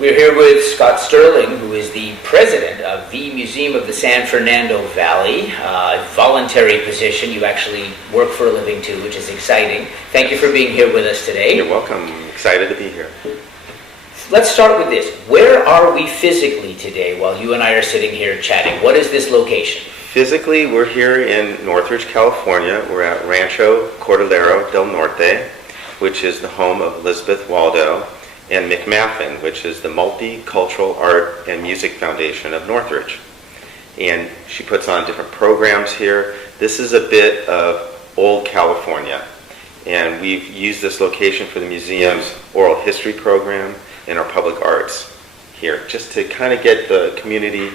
We're here with Scott Sterling, who is the president of the Museum of the San Fernando Valley, a voluntary position. You actually work for a living too, which is exciting. Thank you for being here with us today. You're welcome. I'm excited to be here. Let's start with this. Where are we physically today while you and I are sitting here chatting? What is this location? Physically, we're here in Northridge, California. We're at Rancho Cordillera del Norte, which is the home of Elizabeth Waldo, and McMaffin, which is the Multicultural Art and Music Foundation of Northridge. And she puts on different programs here. This is a bit of old California, and we've used this location for the museum's oral history program and our public arts here, just to kind of get the community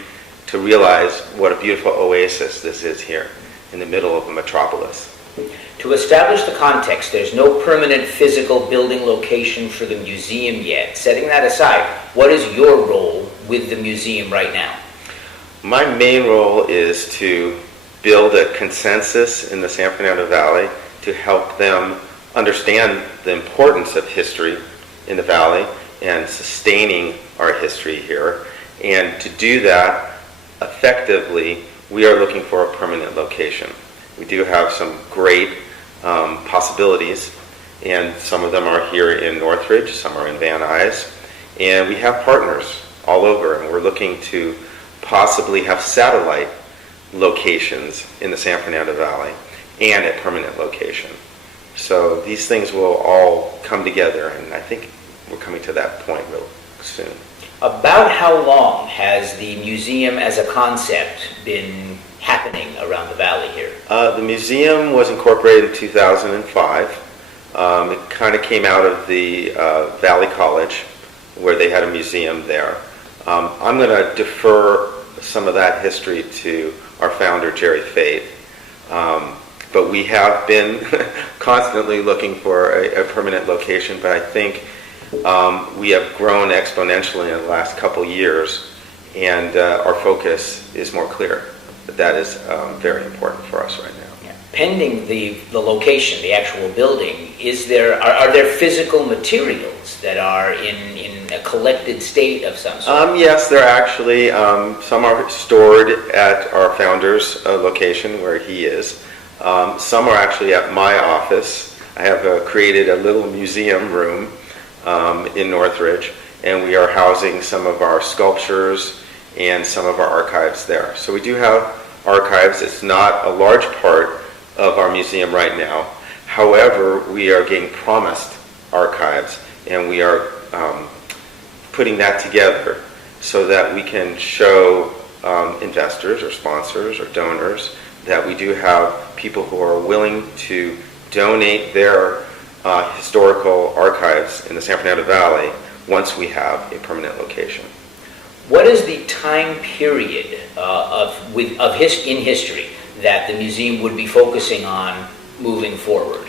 to realize what a beautiful oasis this is here in the middle of a metropolis. To establish the context, there's no permanent physical building location for the museum yet. Setting that aside, what is your role with the museum right now? My main role is to build a consensus in the San Fernando Valley to help them understand the importance of history in the valley and sustaining our history here. And to do that effectively, we are looking for a permanent location. We do have some great possibilities, and some of them are here in Northridge, some are in Van Nuys, and we have partners all over, and we're looking to possibly have satellite locations in the San Fernando Valley and a permanent location. So these things will all come together, and I think we're coming to that point real soon. About how long has the museum as a concept been happening around the valley here? The museum was incorporated in 2005. It kind of came out of the Valley College, where they had a museum there. I'm going to defer some of that history to our founder, Jerry Fate. But we have been constantly looking for a permanent location, but I think we have grown exponentially in the last couple years, and our focus is more clear. But that is very important for us right now. Yeah. Pending the location, the actual building, are there physical materials that are in a collected state of some sort? Yes, there are actually. Some are stored at our founder's location where he is. Some are actually at my office. I have created a little museum room in Northridge, and we are housing some of our sculptures and some of our archives there. So we do have archives. It's not a large part of our museum right now. However, we are getting promised archives, and we are putting that together so that we can show investors or sponsors or donors that we do have people who are willing to donate their historical archives in the San Fernando Valley once we have a permanent location. What is the time period in history that the museum would be focusing on moving forward?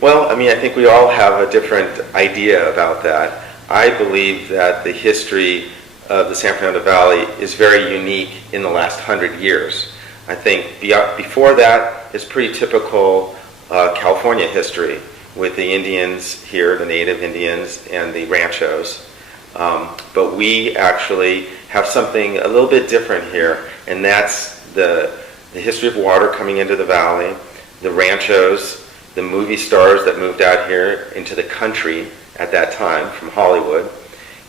Well, I think we all have a different idea about that. I believe that the history of the San Fernando Valley is very unique in the last 100 years. I think before that is pretty typical California history with the Indians here, the native Indians, and the ranchos. But we actually have something a little bit different here, and that's the history of water coming into the valley, the ranchos, the movie stars that moved out here into the country at that time from Hollywood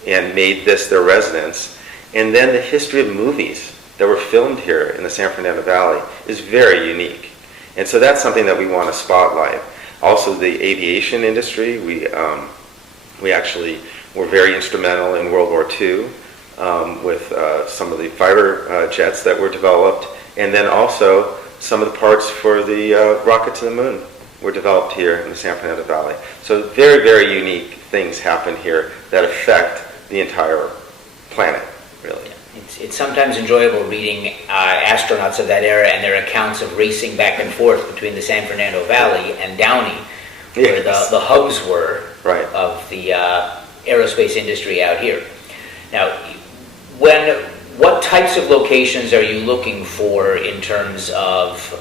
and made this their residence. And then the history of movies that were filmed here in the San Fernando Valley is very unique. And so that's something that we want to spotlight. Also, the aviation industry, we actually were very instrumental in World War II with some of the fighter jets that were developed, and then also some of the parts for the rocket to the moon were developed here in the San Fernando Valley. So very, very unique things happen here that affect the entire planet, really. It's sometimes enjoyable reading astronauts of that era and their accounts of racing back and forth between the San Fernando Valley and Downey, where the hubs were of the aerospace industry out here. Now, what types of locations are you looking for in terms of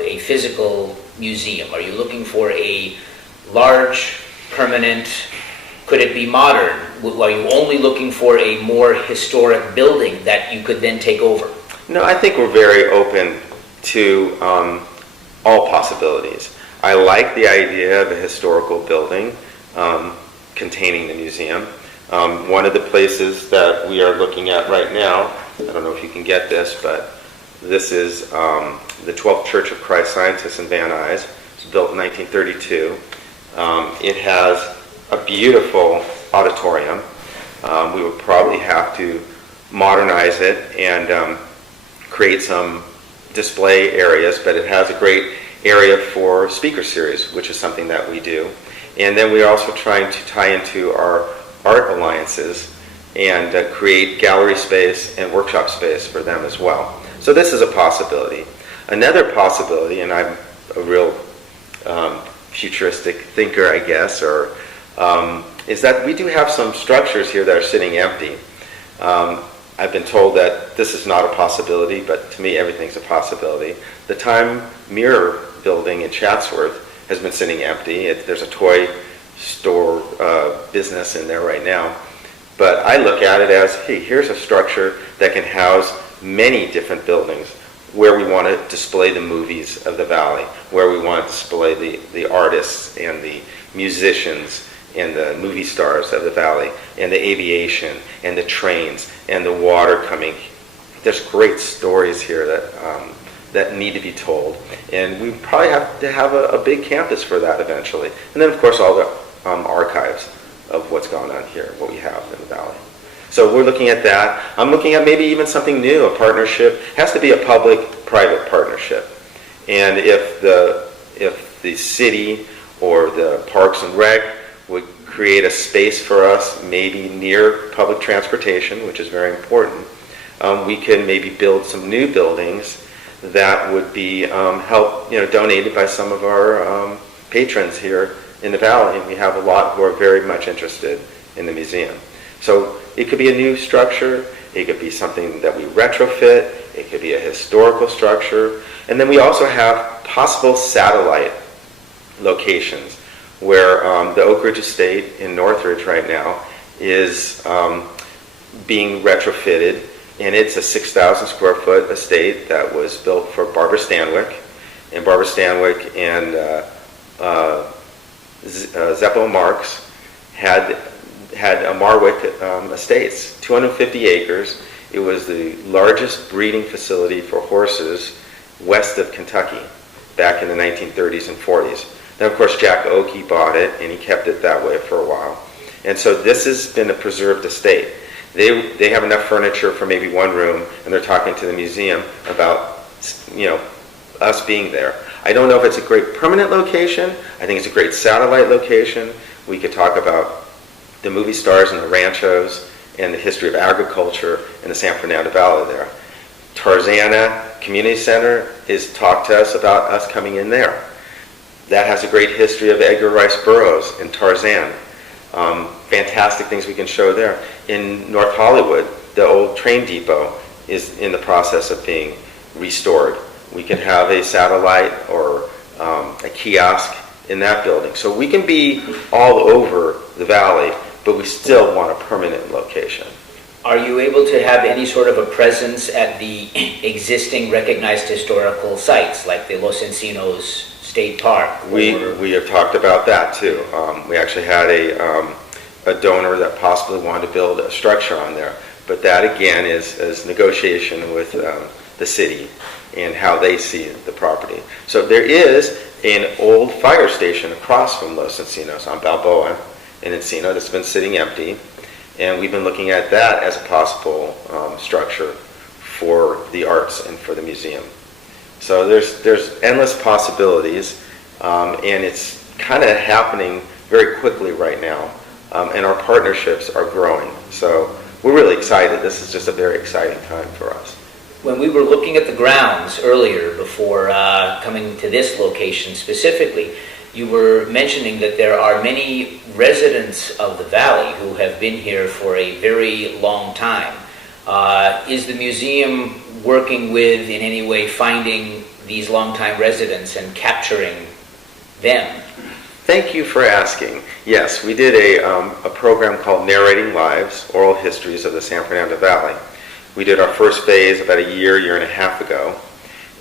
a physical museum? Are you looking for a large, permanent, could it be modern? are you only looking for a more historic building that you could then take over? No, I think we're very open to all possibilities. I like the idea of a historical building containing the museum. One of the places that we are looking at right now, I don't know if you can get this, but this is the 12th Church of Christ Scientists in Van Nuys. It was built in 1932. It has a beautiful auditorium. We would probably have to modernize it and create some display areas, but it has a great area for speaker series, which is something that we do. And then we're also trying to tie into our art alliances and create gallery space and workshop space for them as well. So this is a possibility. Another possibility, and I'm a real futuristic thinker, I guess, or is that we do have some structures here that are sitting empty. I've been told that this is not a possibility, but to me everything's a possibility. The Time Mirror building in Chatsworth has been sitting empty. There's a toy store business in there right now. But I look at it as, hey, here's a structure that can house many different buildings where we want to display the movies of the Valley, where we want to display the artists and the musicians and the movie stars of the Valley, and the aviation, and the trains, and the water coming. There's great stories here that need to be told, and we probably have to have a big campus for that eventually. And then, of course, all the archives of what's going on here, what we have in the Valley. So we're looking at that. I'm looking at maybe even something new, a partnership. It has to be a public-private partnership. And if the city or the Parks and Rec would create a space for us, maybe near public transportation, which is very important, we can maybe build some new buildings that would be donated by some of our patrons here in the Valley. And we have a lot who are very much interested in the museum. So it could be a new structure, it could be something that we retrofit, it could be a historical structure, and then we also have possible satellite locations where the Oak Ridge Estate in Northridge right now is being retrofitted, and it's a 6,000 square foot estate that was built for Barbara Stanwyck, and Barbara Stanwyck and Zeppo Marks had a Marwick Estates, 250 acres. It was the largest breeding facility for horses west of Kentucky back in the 1930s and 40s. Then, of course, Jack Oakey bought it, and he kept it that way for a while. And so this has been a preserved estate. They have enough furniture for maybe one room, and they're talking to the museum about, us being there. I don't know if it's a great permanent location. I think it's a great satellite location. We could talk about the movie stars and the ranchos and the history of agriculture in the San Fernando Valley there. Tarzana Community Center has talked to us about us coming in there. That has a great history of Edgar Rice Burroughs and Tarzan. Fantastic things we can show there. In North Hollywood, the old train depot is in the process of being restored. We can have a satellite or a kiosk in that building. So we can be all over the Valley, but we still want a permanent location. Are you able to have any sort of a presence at the existing recognized historical sites, like the Los Encinos State Park? We have talked about that too. We actually had a donor that possibly wanted to build a structure on there, but that again is negotiation with the city and how they see the property. So there is an old fire station across from Los Encinos on Balboa in Encino that's been sitting empty, and we've been looking at that as a possible structure for the arts and for the museum. So there's endless possibilities, and it's kind of happening very quickly right now, and our partnerships are growing. So we're really excited. This is just a very exciting time for us. When we were looking at the grounds earlier before coming to this location specifically, you were mentioning that there are many residents of the Valley who have been here for a very long time. Is the museum working with, in any way, finding these longtime residents and capturing them? Thank you for asking. Yes, we did a program called Narrating Lives, Oral Histories of the San Fernando Valley. We did our first phase about a year and a half ago,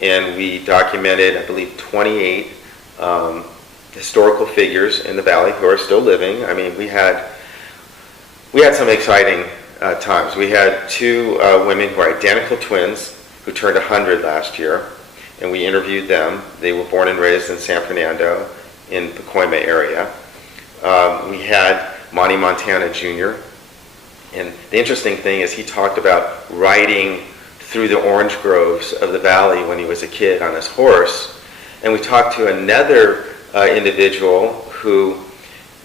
and we documented, I believe, 28 historical figures in the valley who are still living. I mean, we had some exciting times. We had two women who are identical twins who turned 100 last year, and we interviewed them. They were born and raised in San Fernando, in the Pacoima area. We had Monty Montana Jr., and the interesting thing is he talked about riding through the orange groves of the valley when he was a kid on his horse. And we talked to another individual who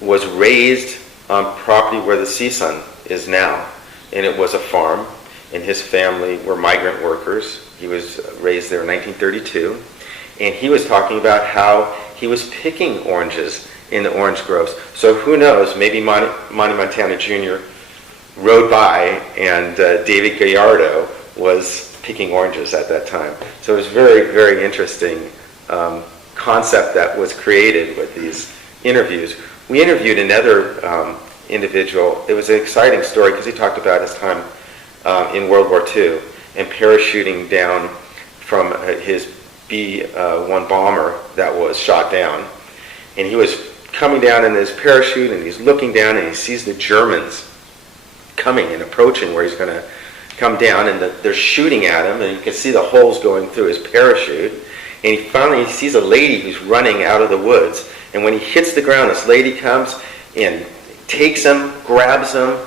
was raised on property where the CSUN is now, and it was a farm, and his family were migrant workers. He was raised there in 1932, and he was talking about how he was picking oranges in the orange groves. So who knows, maybe Monty Montana Jr. rode by and David Gallardo was picking oranges at that time. So it was very, very interesting concept that was created with these interviews. We interviewed another individual. It was an exciting story because he talked about his time in World War II and parachuting down from his B-1 bomber that was shot down. And he was coming down in his parachute, and he's looking down, and he sees the Germans coming and approaching where he's going to come down, and they're shooting at him, and you can see the holes going through his parachute. And he finally sees a lady who's running out of the woods. And when he hits the ground, this lady comes and takes him, grabs him,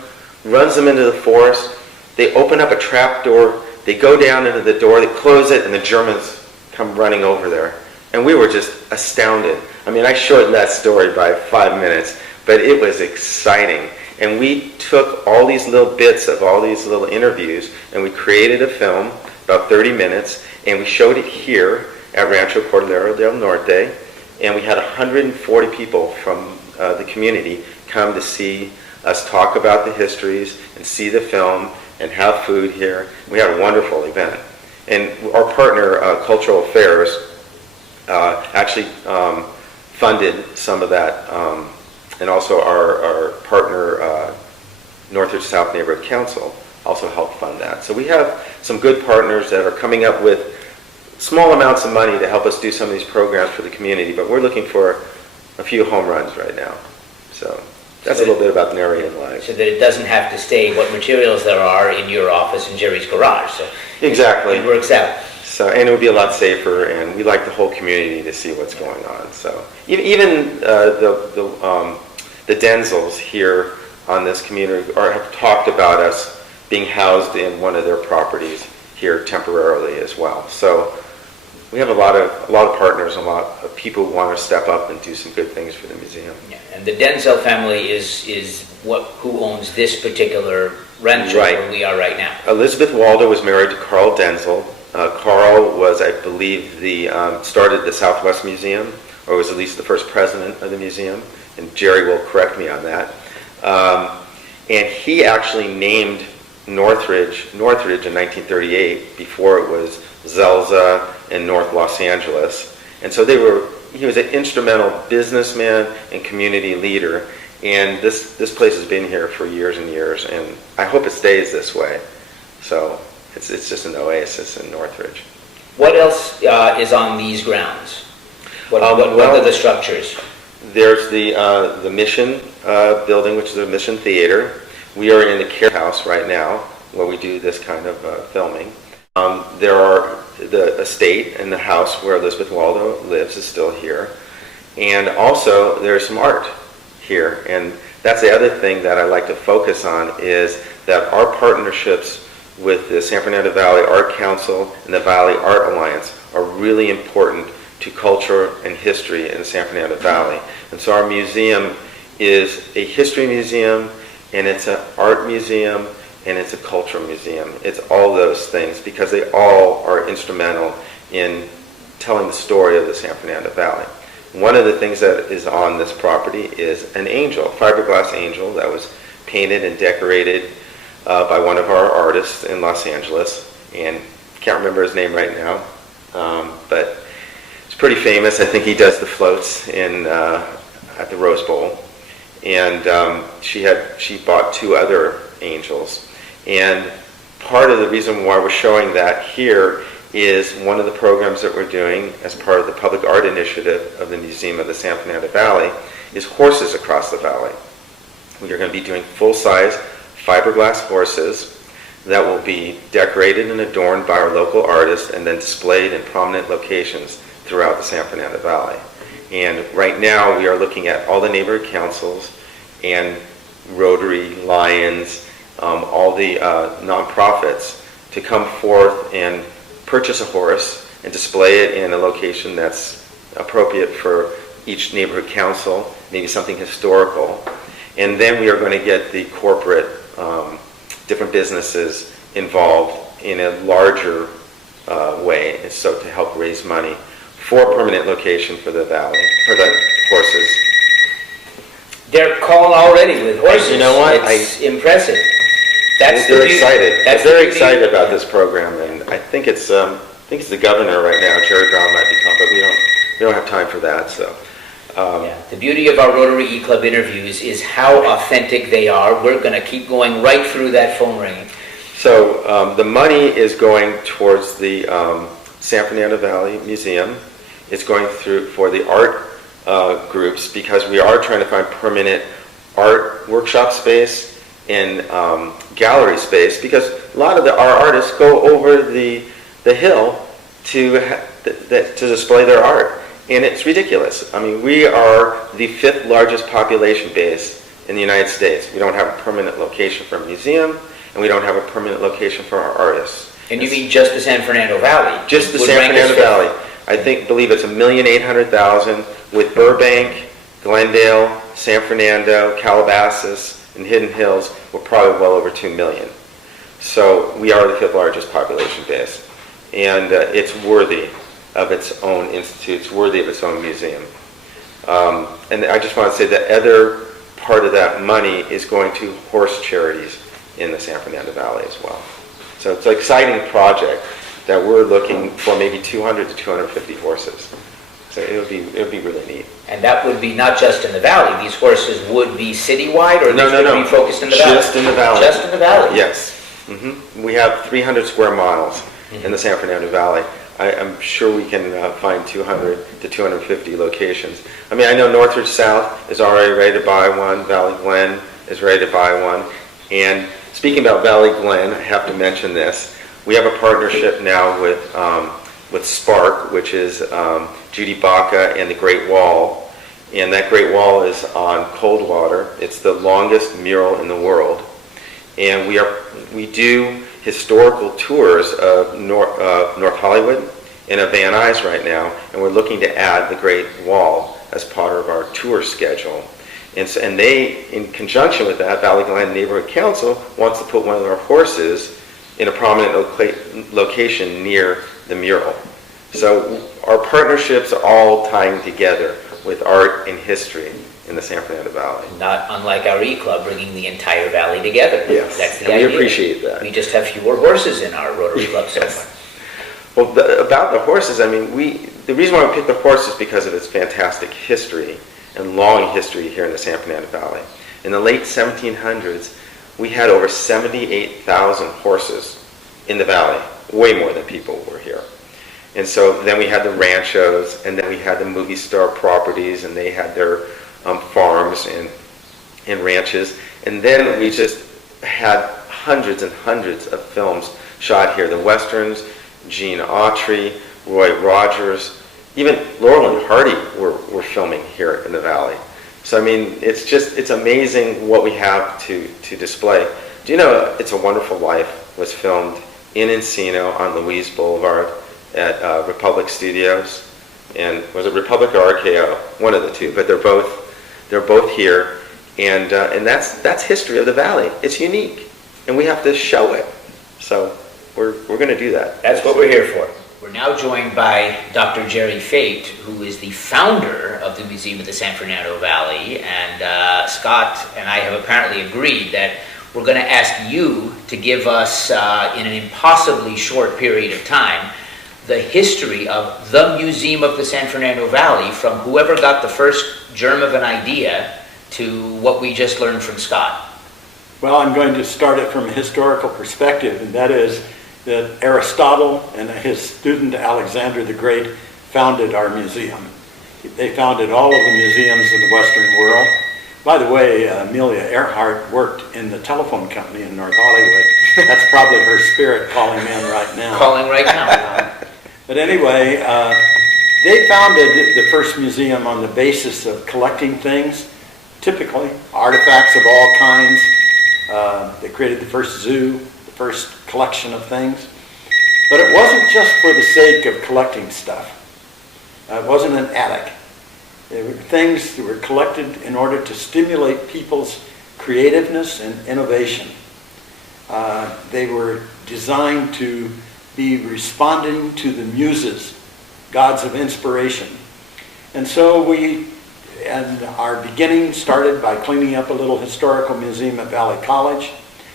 runs him into the forest. They open up a trap door. They go down into the door. They close it, and the Germans come running over there. And we were just astounded. I mean, I shortened that story by 5 minutes, but it was exciting. And we took all these little bits of all these little interviews, and we created a film, about 30 minutes, and we showed it here at Rancho Cordillera del Norte, and we had 140 people from the community come to see us talk about the histories and see the film and have food here. We had a wonderful event. And our partner, Cultural Affairs, actually funded some of that, and also our partner, Northridge South Neighborhood Council, also helped fund that. So we have some good partners that are coming up with small amounts of money to help us do some of these programs for the community, but we're looking for a few home runs right now. So that's a little bit about Narrating Lives. So that it doesn't have to stay what materials there are in your office in Jerry's garage. So exactly. It works out. So, and it would be a lot safer, and we like the whole community to see what's going on. So even the Denzels here on this community have talked about us being housed in one of their properties here temporarily as well. So we have a lot of partners, a lot of people who want to step up and do some good things for the museum. Yeah. And the Denzel family is who owns this particular rancho where we are right now. Elizabeth Waldo was married to Carl Denzel. Carl was, I believe, started the Southwest Museum, or was at least the first president of the museum, and Jerry will correct me on that. And he actually named Northridge in 1938 before it was Zelza and North Los Angeles. And so he was an instrumental businessman and community leader, and this place has been here for years and years, and I hope it stays this way. So it's just an oasis in Northridge. What else is on these grounds? What are the structures? There's the Mission building, which is a Mission Theater. We are in the care house right now, where we do this kind of filming. There are the estate and the house where Elizabeth Waldo lives is still here. And also there's some art here. And that's the other thing that I like to focus on, is that our partnerships with the San Fernando Valley Art Council and the Valley Art Alliance are really important to culture and history in the San Fernando Valley. And so our museum is a history museum, and it's an art museum, and it's a cultural museum. It's all those things because they all are instrumental in telling the story of the San Fernando Valley. One of the things that is on this property is an angel, a fiberglass angel that was painted and decorated by one of our artists in Los Angeles, and I can't remember his name right now, but it's pretty famous. I think he does the floats in at the Rose Bowl, and she bought 2 other angels. And part of the reason why we're showing that here is one of the programs that we're doing as part of the public art initiative of the Museum of the San Fernando Valley is horses across the valley. We are going to be doing full-size fiberglass horses that will be decorated and adorned by our local artists and then displayed in prominent locations throughout the San Fernando Valley. And right now we are looking at all the neighborhood councils and Rotary, Lions, all the nonprofits to come forth and purchase a horse and display it in a location that's appropriate for each neighborhood council, maybe something historical. And then we are going to get the corporate different businesses involved in a larger way, and so to help raise money for a permanent location for the valley, for the horses. They're calling already with horses. You know what? It's impressive. They're excited. They're very excited about this program, and I think it's the governor right now, Jerry Brown might be coming, but we don't have time for that. So. The beauty of our Rotary E-Club interviews is how authentic they are. We're going to keep going right through that phone ringing. So the money is going towards the San Fernando Valley Museum. It's going through for the art groups because we are trying to find permanent art workshop space and gallery space because a lot of our artists go over the hill to display their art. And it's ridiculous. I mean, we are the 5th largest population base in the United States. We don't have a permanent location for a museum, and we don't have a permanent location for our artists. And you mean just the San Fernando Valley? Just the San Fernando Valley. I believe it's 1,800,000 with Burbank, Glendale, San Fernando, Calabasas, and Hidden Hills. We're probably well over 2 million. So we are the 5th largest population base. And it's worthy of its own institute, it's worthy of its own museum. And I just want to say the other part of that money is going to horse charities in the San Fernando Valley as well. So it's an exciting project that we're looking for maybe 200 to 250 horses. So it would be really neat. And that would be not just in the valley. These horses would be citywide, or no, would be focused in the valley? Just in the valley. Just in the valley? Yes. Mm-hmm. We have 300 square miles in the San Fernando Valley. I'm sure we can find 200 to 250 locations. I mean, I know Northridge South is already ready to buy one. Valley Glen is ready to buy one. And speaking about Valley Glen, I have to mention this. We have a partnership now with Spark, which is Judy Baca and the Great Wall. And that Great Wall is on Coldwater. It's the longest mural in the world. And we do historical tours of North Hollywood and of Van Nuys right now, and we're looking to add the Great Wall as part of our tour schedule. And they, in conjunction with that, Valley Glen Neighborhood Council wants to put one of their horses in a prominent location near the mural. So our partnerships are all tying together with art and history in the San Fernando Valley. Not unlike our E-Club, bringing the entire valley together. Yes, that's the and idea. We appreciate that. We just have fewer horses in our Rotary Club so far. Well, about the horses, I mean, the reason why we picked the horse is because of its fantastic history and long history here in the San Fernando Valley. In the late 1700s, we had over 78,000 horses in the valley, way more than people were here. And so then we had the ranchos, and then we had the movie star properties, and they had their farms and ranches. And then we just had hundreds and hundreds of films shot here. The Westerns, Gene Autry, Roy Rogers, even Laurel and Hardy were filming here in the valley. So I mean, it's amazing what we have to display. Do you know It's a Wonderful Life was filmed in Encino on Louise Boulevard at Republic Studios? And was it Republic or RKO? One of the two, but they're both here, and that's history of the valley. It's unique, and we have to show it. So we're going to do that. That's what we're here for. We're now joined by Dr. Jerry Fate, who is the founder of the Museum of the San Fernando Valley, and Scott and I have apparently agreed that we're going to ask you to give us, in an impossibly short period of time, the history of the Museum of the San Fernando Valley from whoever got the first germ of an idea to what we just learned from Scott? Well, I'm going to start it from a historical perspective, and that is that Aristotle and his student Alexander the Great founded our museum. They founded all of the museums in the Western world. By the way, Amelia Earhart worked in the telephone company in North Hollywood. That's probably her spirit calling in right now. Calling right now. But anyway, they founded the first museum on the basis of collecting things, typically artifacts of all kinds. They created the first zoo, the first collection of things. But it wasn't just for the sake of collecting stuff. It wasn't an attic. They were things that were collected in order to stimulate people's creativeness and innovation. They were designed to be responding to the muses, gods of inspiration. And so our beginning started by cleaning up a little historical museum at Valley College,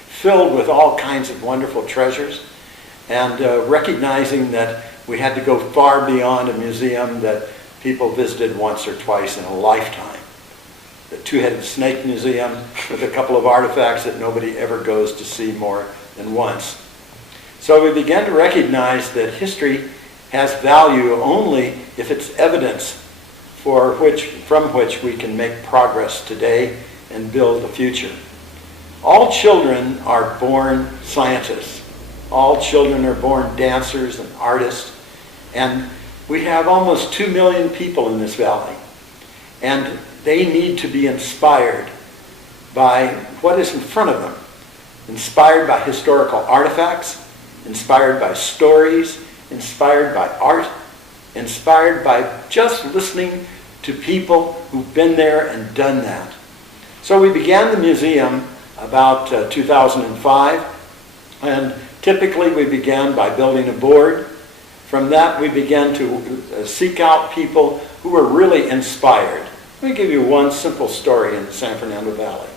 filled with all kinds of wonderful treasures, and recognizing that we had to go far beyond a museum that people visited once or twice in a lifetime. The Two-Headed Snake Museum with a couple of artifacts that nobody ever goes to see more than once. So we began to recognize that history has value only if it's evidence from which we can make progress today and build the future. All children are born scientists. All children are born dancers and artists. And we have almost 2 million people in this valley. And they need to be inspired by what is in front of them. Inspired by historical artifacts, inspired by stories, inspired by art, inspired by just listening to people who've been there and done that. So we began the museum about 2005, and typically we began by building a board. From that we began to seek out people who were really inspired. Let me give you one simple story in the San Fernando Valley.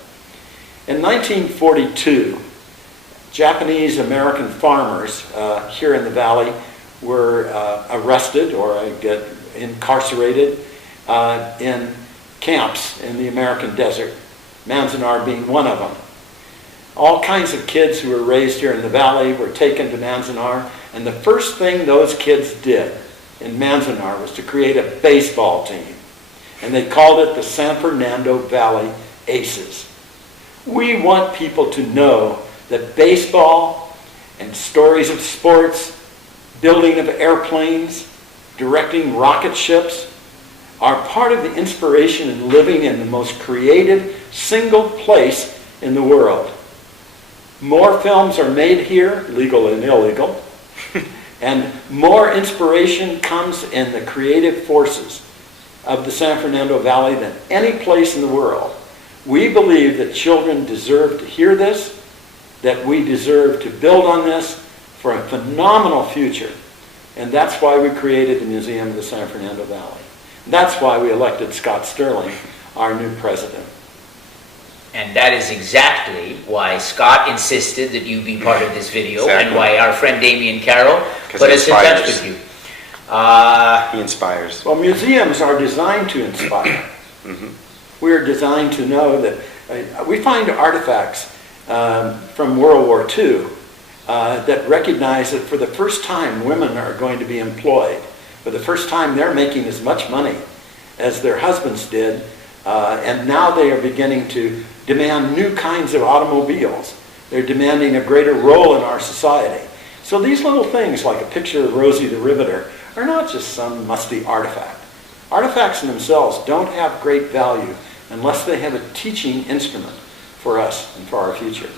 In 1942, Japanese American farmers here in the valley were arrested or incarcerated in camps in the American desert, Manzanar being one of them. All kinds of kids who were raised here in the valley were taken to Manzanar, and the first thing those kids did in Manzanar was to create a baseball team. And they called it the San Fernando Valley Aces. We want people to know that baseball and stories of sports, building of airplanes, directing rocket ships, are part of the inspiration in living in the most creative single place in the world. More films are made here, legal and illegal, and more inspiration comes in the creative forces of the San Fernando Valley than any place in the world. We believe that children deserve to hear this, that we deserve to build on this for a phenomenal future. And that's why we created the Museum of the San Fernando Valley. That's why we elected Scott Sterling, our new president. And that is exactly why Scott insisted that you be part of this video, and why our friend Damian Carroll put us in touch with you. He inspires. Well, museums are designed to inspire. We're designed to know that we find artifacts from World War II that recognize that for the first time women are going to be employed. For the first time they're making as much money as their husbands did, and now they are beginning to demand new kinds of automobiles. They're demanding a greater role in our society. So these little things, like a picture of Rosie the Riveter, are not just some musty artifact. Artifacts in themselves don't have great value unless they have a teaching instrument for us and for our future.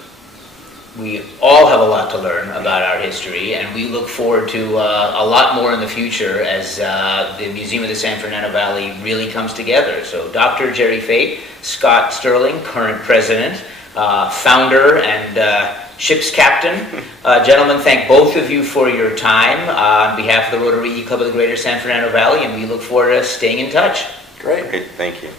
We all have a lot to learn about our history, and we look forward to a lot more in the future as the Museum of the San Fernando Valley really comes together. So Dr. Jerry Fate, Scott Sterling, current president, founder, and ship's captain. Gentlemen, thank both of you for your time on behalf of the Rotary Club of the Greater San Fernando Valley, and we look forward to staying in touch. Great. Thank you.